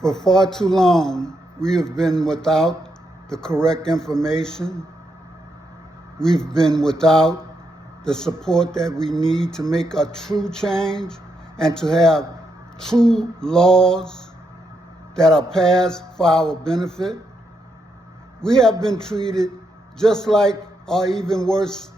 For far too long, we have been without the correct information. We've been without the support that we need to make a true change and to have true laws that are passed for our benefit. We have been treated just like, or even worse,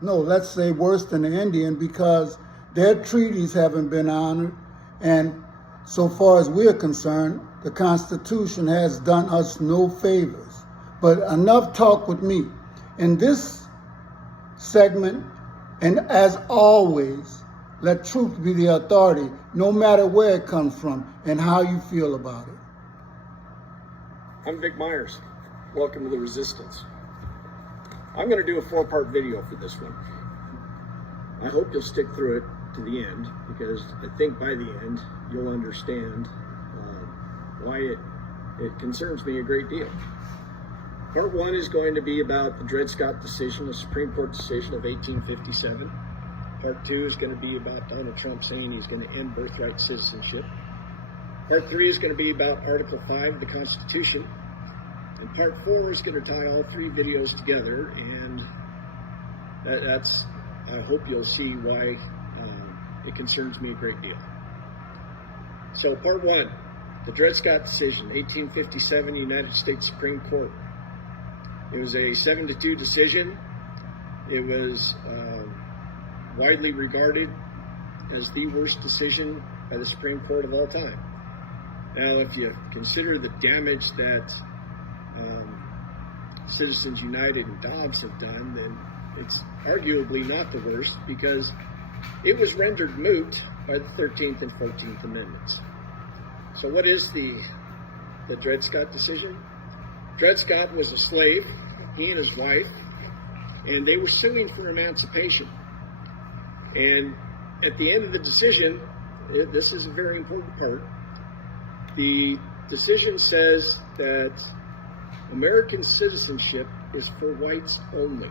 no, let's say worse than the Indian, because their treaties haven't been honored. And so far as we're concerned, the Constitution has done us no favors. But enough talk with me. In this segment, and as always, let truth be the authority, no matter where it comes from and how you feel about it. I'm Vic Myers. Welcome to The Resistance. I'm going to do a 4-part video for this one. I hope you'll stick through it to the end, because I think by the end you'll understand why it concerns me a great deal. Part 1 is going to be about the Dred Scott decision, the Supreme Court decision of 1857. Part 2 is going to be about Donald Trump saying he's going to end birthright citizenship. Part 3 is going to be about Article 5 of the Constitution. And Part 4 is going to tie all 3 videos together, and that's, I hope you'll see why it concerns me a great deal. So Part 1, the Dred Scott decision, 1857, United States Supreme Court. It was a 7-2 decision. It was widely regarded as the worst decision by the Supreme Court of all time. Now, if you consider the damage that Citizens United and Dobbs have done, then it's arguably not the worst, because it was rendered moot by the 13th and 14th Amendments. So what is the Dred Scott decision? Dred Scott was a slave, he and his wife, and they were suing for emancipation. And at the end of the decision, this is a very important part, the decision says that American citizenship is for whites only.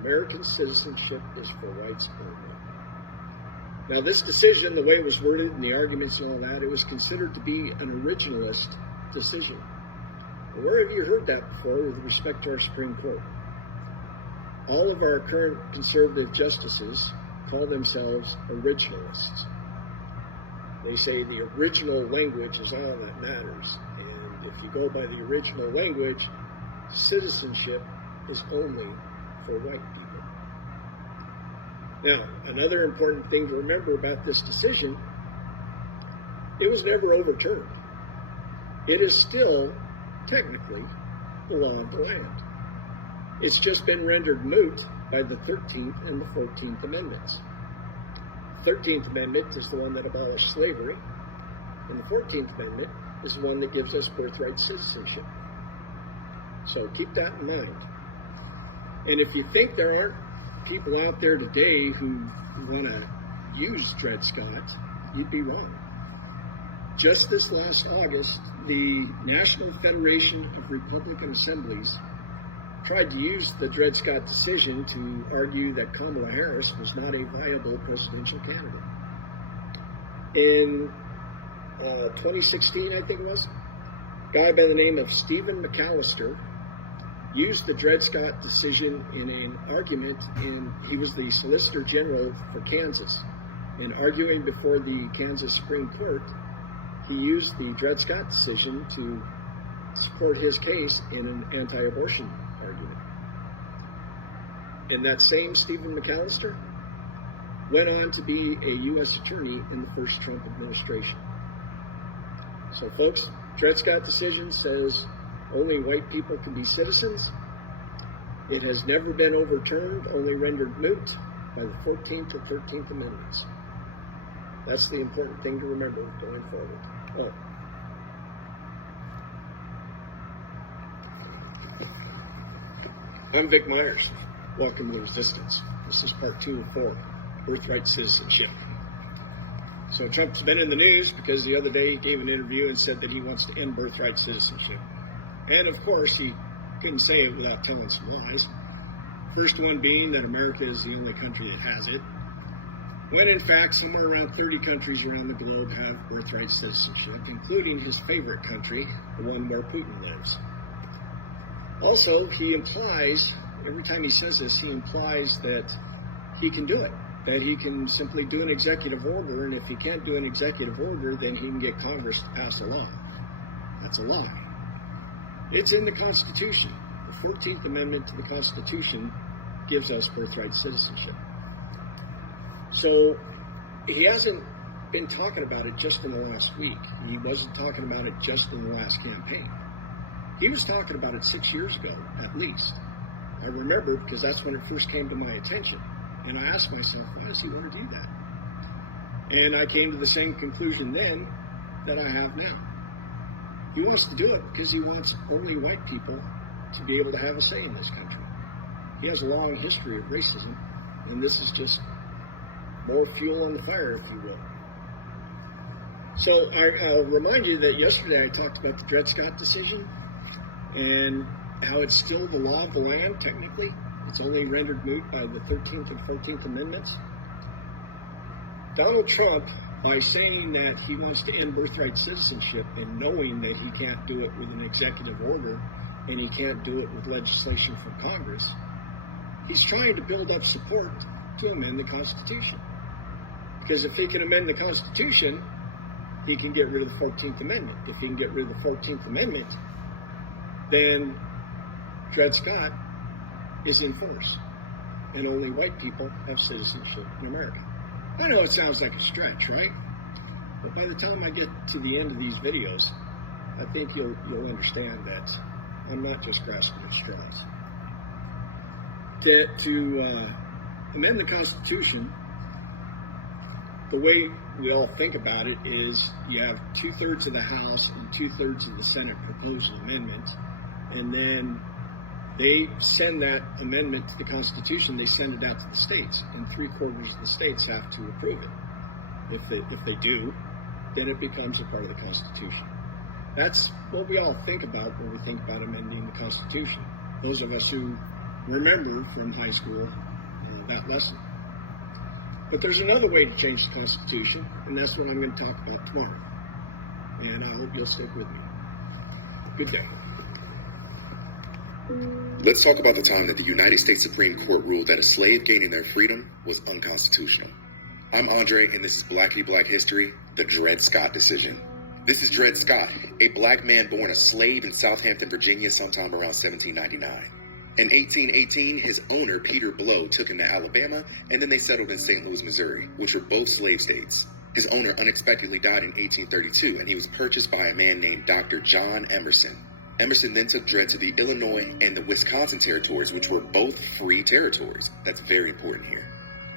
American citizenship is for whites only. Now, this decision, the way it was worded and the arguments and all that, it was considered to be an originalist decision. Well, where have you heard that before with respect to our Supreme Court? All of our current conservative justices call themselves originalists. They say the original language is all that matters. And if you go by the original language, citizenship is only for white people. Now, another important thing to remember about this decision, it was never overturned. It is still technically the law of the land. It's just been rendered moot by the 13th and the 14th Amendments. The 13th Amendment is the one that abolished slavery, and the 14th Amendment is the one that gives us birthright citizenship. So keep that in mind. And if you think there aren't people out there today who want to use Dred Scott, you'd be wrong. Just this last August, the National Federation of Republican Assemblies tried to use the Dred Scott decision to argue that Kamala Harris was not a viable presidential candidate. In 2016, I think it was, a guy by the name of Stephen McAllister used the Dred Scott decision in an argument, he was the Solicitor General for Kansas, and arguing before the Kansas Supreme Court, he used the Dred Scott decision to support his case in an anti-abortion argument. And that same Stephen McAllister went on to be a U.S. attorney in the first Trump administration. So folks, Dred Scott decision says only white people can be citizens. It has never been overturned, only rendered moot by the 14th and 13th Amendments. That's the important thing to remember going forward. Oh. I'm Vic Myers. Welcome to The Resistance. This is part 2 of 4, birthright citizenship. So Trump's been in the news because the other day he gave an interview and said that he wants to end birthright citizenship. And of course, he couldn't say it without telling some lies. First one being that America is the only country that has it. when in fact somewhere around 30 countries around the globe have birthright citizenship, including his favorite country, the one where Putin lives. Also, he implies, every time he says this, he implies that he can do it, that he can simply do an executive order, and if he can't do an executive order, then he can get Congress to pass a law. That's a lie. It's in the Constitution. The 14th Amendment to the Constitution gives us birthright citizenship. So he hasn't been talking about it just in the last week. He wasn't talking about it just in the last campaign. He was talking about it 6 years ago, at least. I remember because that's when it first came to my attention. And I asked myself, why does he want to do that? And I came to the same conclusion then that I have now. He wants to do it because he wants only white people to be able to have a say in this country. He has a long history of racism, and this is just more fuel on the fire, if you will. So I'll remind you that yesterday I talked about the Dred Scott decision and how it's still the law of the land, technically. It's only rendered moot by the 13th and 14th Amendments. Donald Trump, by saying that he wants to end birthright citizenship and knowing that he can't do it with an executive order and he can't do it with legislation from Congress, he's trying to build up support to amend the Constitution. Because if he can amend the Constitution, he can get rid of the 14th Amendment. If he can get rid of the 14th Amendment, then Dred Scott is in force, and only white people have citizenship in America. I know it sounds like a stretch, right? But by the time I get to the end of these videos, I think you'll understand that I'm not just grasping at straws. To amend the Constitution, the way we all think about it is you have 2/3 of the House and 2/3 of the Senate propose an amendment, and then they send that amendment to the Constitution, they send it out to the states, and 3/4 of the states have to approve it. If they do, then it becomes a part of the Constitution. That's what we all think about when we think about amending the Constitution. Those of us who remember from high school that lesson. But there's another way to change the Constitution, and that's what I'm going to talk about tomorrow. And I hope you'll stick with me. Good day. Let's talk about the time that the United States Supreme Court ruled that a slave gaining their freedom was unconstitutional. I'm Andre, and this is Blackity Black History, the Dred Scott decision. This is Dred Scott, a black man born a slave in Southampton, Virginia, sometime around 1799. In 1818, his owner, Peter Blow, took him to Alabama, and then they settled in St. Louis, Missouri, which were both slave states. His owner unexpectedly died in 1832, and he was purchased by a man named Dr. John Emerson. Emerson then took Dred to the Illinois and the Wisconsin territories, which were both free territories. That's very important here.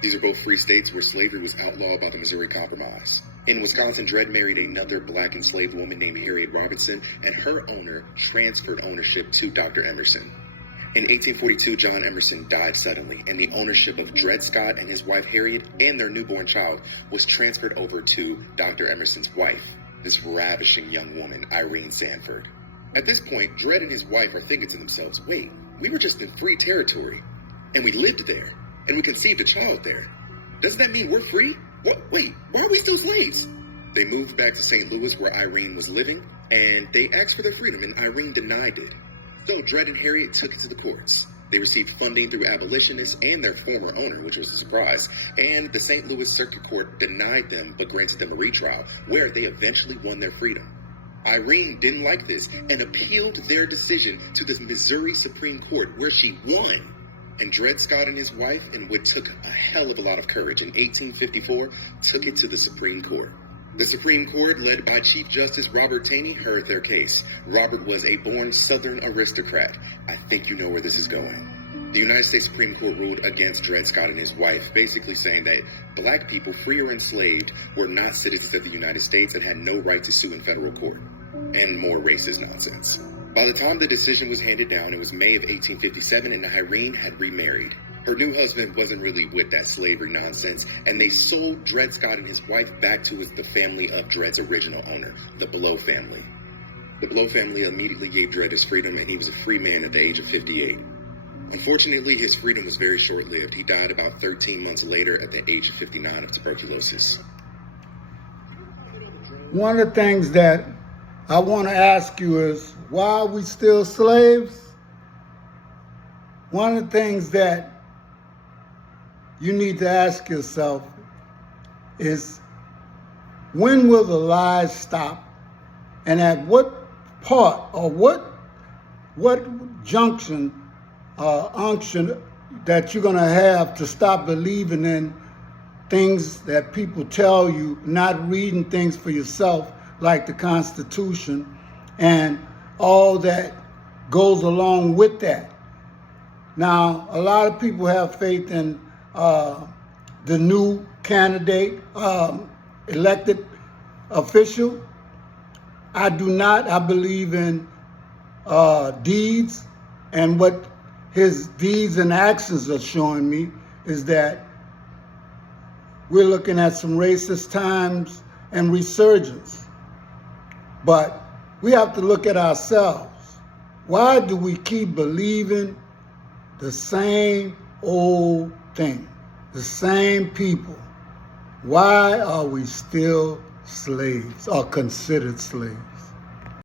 These are both free states where slavery was outlawed by the Missouri Compromise. In Wisconsin, Dred married another black enslaved woman named Harriet Robinson, and her owner transferred ownership to Dr. Emerson. In 1842, John Emerson died suddenly, and the ownership of Dred Scott and his wife Harriet and their newborn child was transferred over to Dr. Emerson's wife, this ravishing young woman, Irene Sanford. At this point, Dred and his wife are thinking to themselves, wait, we were just in free territory, and we lived there, and we conceived a child there. Doesn't that mean we're free? Wait, why are we still slaves? They moved back to St. Louis where Irene was living, and they asked for their freedom, and Irene denied it. So Dred and Harriet took it to the courts. They received funding through abolitionists and their former owner, which was a surprise, and the St. Louis Circuit Court denied them but granted them a retrial, where they eventually won their freedom. Irene didn't like this and appealed their decision to the Missouri Supreme Court, where she won. And Dred Scott and his wife, in what took a hell of a lot of courage, in 1854, took it to the Supreme Court. The Supreme Court, led by Chief Justice Robert Taney, heard their case. Robert was a born Southern aristocrat. I think you know where this is going. The United States Supreme Court ruled against Dred Scott and his wife, basically saying that black people, free or enslaved, were not citizens of the United States and had no right to sue in federal court. And more racist nonsense. By the time the decision was handed down, it was May of 1857, and Irene had remarried. Her new husband wasn't really with that slavery nonsense, and they sold Dred Scott and his wife back to the family of Dred's original owner, the Blow family. The Blow family immediately gave Dred his freedom, and he was a free man at the age of 58. Unfortunately, his freedom was very short-lived. He died about 13 months later at the age of 59 of tuberculosis. One of the things that I want to ask you is, why are we still slaves? One of the things that you need to ask yourself is, when will the lies stop? And at what part or what junction, unction that you're going to have to stop believing in things that people tell you, not reading things for yourself, like the Constitution and all that goes along with that. Now, a lot of people have faith in the new candidate, elected official. I do not. I believe in deeds, and what his deeds and actions are showing me is that we're looking at some racist times and resurgence. But we have to look at ourselves. Why do we keep believing the same old thing, the same people? Why are we still slaves or considered slaves?